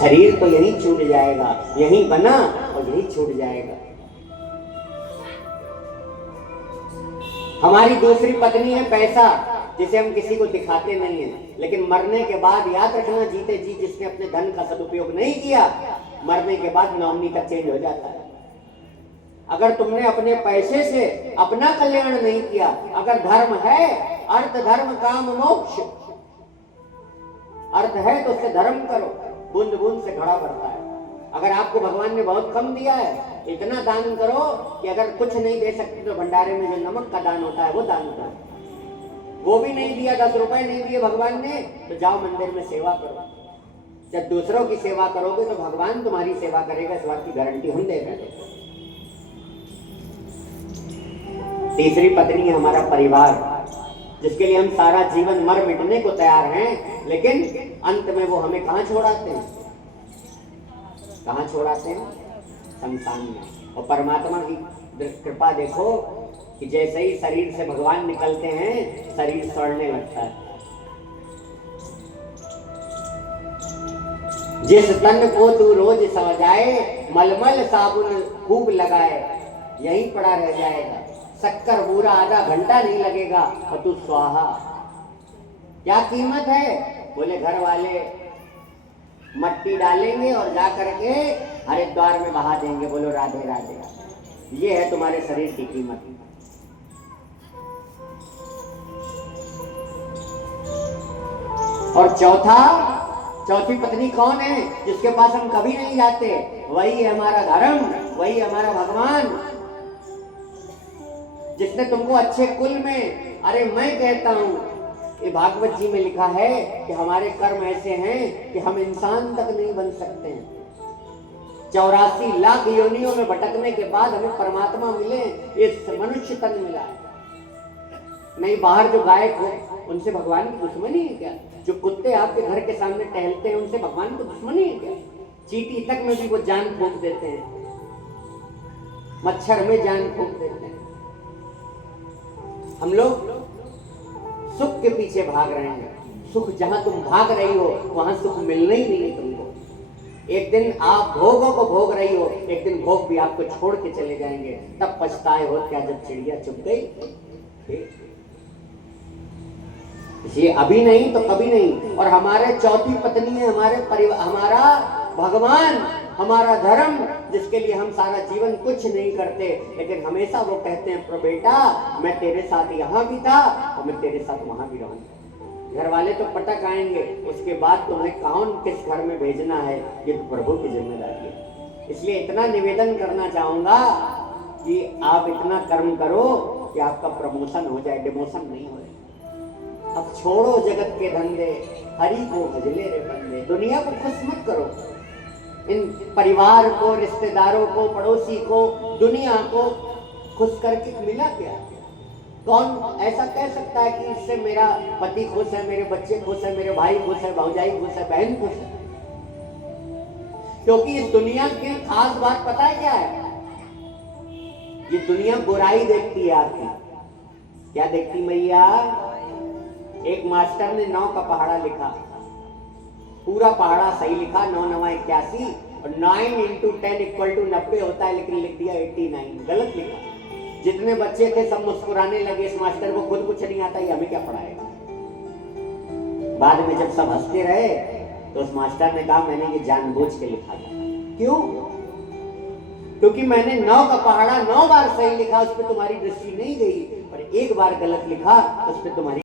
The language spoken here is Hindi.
शरीर तो यहीं छूट जाएगा, यहीं बना और यहीं छूट जाएगा। हमारी दूसरी पत्नी है पैसा, जिसे हम किसी को दिखाते नहीं है, लेकिन मरने के बाद याद रखना, जीते जी जिसने अपने धन का सदुपयोग नहीं किया, मरने के बाद नॉमिनी का चेंज हो जाता है। अगर तुमने अपने पैसे से अपना कल्याण नहीं किया, अगर धर्म है, अर्थ धर्म काम मोक्ष, अर्थ है तो उससे धर्म करो, बूंद बूंद से घड़ा भरता है। अगर आपको भगवान ने बहुत कम दिया है, इतना दान करो कि अगर कुछ नहीं दे सकते तो भंडारे में जो नमक का दान होता है वो दान करो। वो भी नहीं दिया, 10 रुपए नहीं दिए भगवान ने, तो जाओ मंदिर में सेवा करो। जब दूसरों की सेवा करोगे तो भगवान तुम्हारी सेवा करेगा, इस बात की गारंटी हम दे रहे हैं। तीसरी पत्नी हमारा परिवार, जिसके लिए हम सारा जीवन मर मिटने को तैयार हैं, लेकिन अंत में वो हमें कहाँ छोड़ाते हैं? कहाँ छोड़ाते हैं? शमशान में। और परमात्मा की कृपा देखो कि जैसे ही शरीर से भगवान निकलते हैं, शरीर सड़ने लगता है। जिस तन को तू रोज सजाए, मलमल साबुन खूब लगाए, यहीं पड़ा रह जाएगा। शक्कर पूरा आधा घंटा नहीं लगेगा और तू स्वाहा। क्या कीमत है? बोले घर वाले मट्टी डालेंगे और जा करके हरिद्वार में बहा देंगे। बोलो राधे राधे। ये है तुम्हारे शरीर की कीमत। और चौथी पत्नी कौन है? जिसके पास हम कभी नहीं जाते। वही है हमारा धर्म, वही हमारा भगवान, जिसने तुमको अच्छे कुल में, अरे मैं कहता हूं, ये भागवत जी में लिखा है कि हमारे कर्म ऐसे हैं कि हम इंसान तक नहीं बन सकते हैं। 84 लाख योनियों में भटकने के बाद हमें परमात्मा मिले, इस मनुष्य तन मिला। नहीं बाहर जो गायक हो उनसे भगवान की दुश्मनी है क्या? जो कुत्ते आपके घर के सामने टहलते हैं उनसे भगवान की दुश्मनी है क्या? चींटी तक में भी वो जान फूंक देते हैं, मच्छर में जान फूंक देते हैं। हम लोग सुख के पीछे भाग रहे हैं। सुख जहां तुम भाग रही हो वहां सुख मिलना ही नहीं है तुमको। एक दिन आप भोगों को भोग रही हो, एक दिन भोग भी आपको छोड़ के चले जाएंगे। तब पछताए हो क्या जब चिड़िया चुग गई। ये अभी नहीं तो कभी नहीं। और हमारे चौथी पत्नी है हमारे परिवार, हमारा भगवान, हमारा धर्म, जिसके लिए हम सारा जीवन कुछ नहीं करते, लेकिन हमेशा वो कहते हैं प्रभु बेटा मैं तेरे साथ यहाँ भी था और मैं तेरे साथ वहां भी रहूंगा। घर वाले तो पटक आएंगे, उसके बाद तुम्हें कौन किस घर में भेजना है ये तो प्रभु की जिम्मेदारी है। इसलिए इतना निवेदन करना चाहूंगा कि आप इतना कर्म करो कि आपका प्रमोशन हो जाए, डिमोशन नहीं हो। अब छोड़ो जगत के धंधे, हरि को भजले रे बंदे। दुनिया को खुश मत करो, इन परिवार को, रिश्तेदारों को, पड़ोसी को, दुनिया को खुश करके मिला क्या? कौन ऐसा कह सकता है कि इससे मेरा पति खुश है, मेरे बच्चे खुश है, मेरे भाई खुश है, भौजाई खुश है, बहन खुश है? क्योंकि इस दुनिया की खास बात पता है क्या है? ये दुनिया बुराई देखती है आपकी। क्या देखती मैया? एक मास्टर ने 9 का पहाड़ा लिखा, पूरा पहाड़ा सही लिखा, 9 9 81, और 9 × 10 = 90 होता है, लेकिन लिख दिया 89, गलत लिखा। जितने बच्चे थे सब मुस्कुराने लगे, इस मास्टर को खुद कुछ नहीं आता, ये हमें क्या पढ़ाएगा। बाद में जब सब हंसते रहे तो उस मास्टर ने कहा मैंने ये जानबूझ के लिखा था। क्यों? क्योंकि मैंने 9 का पहाड़ा 9 बार सही लिखा, उस पर तुम्हारी दृष्टि नहीं गई, और एक बार गलत लिखा उस पर तुम्हारी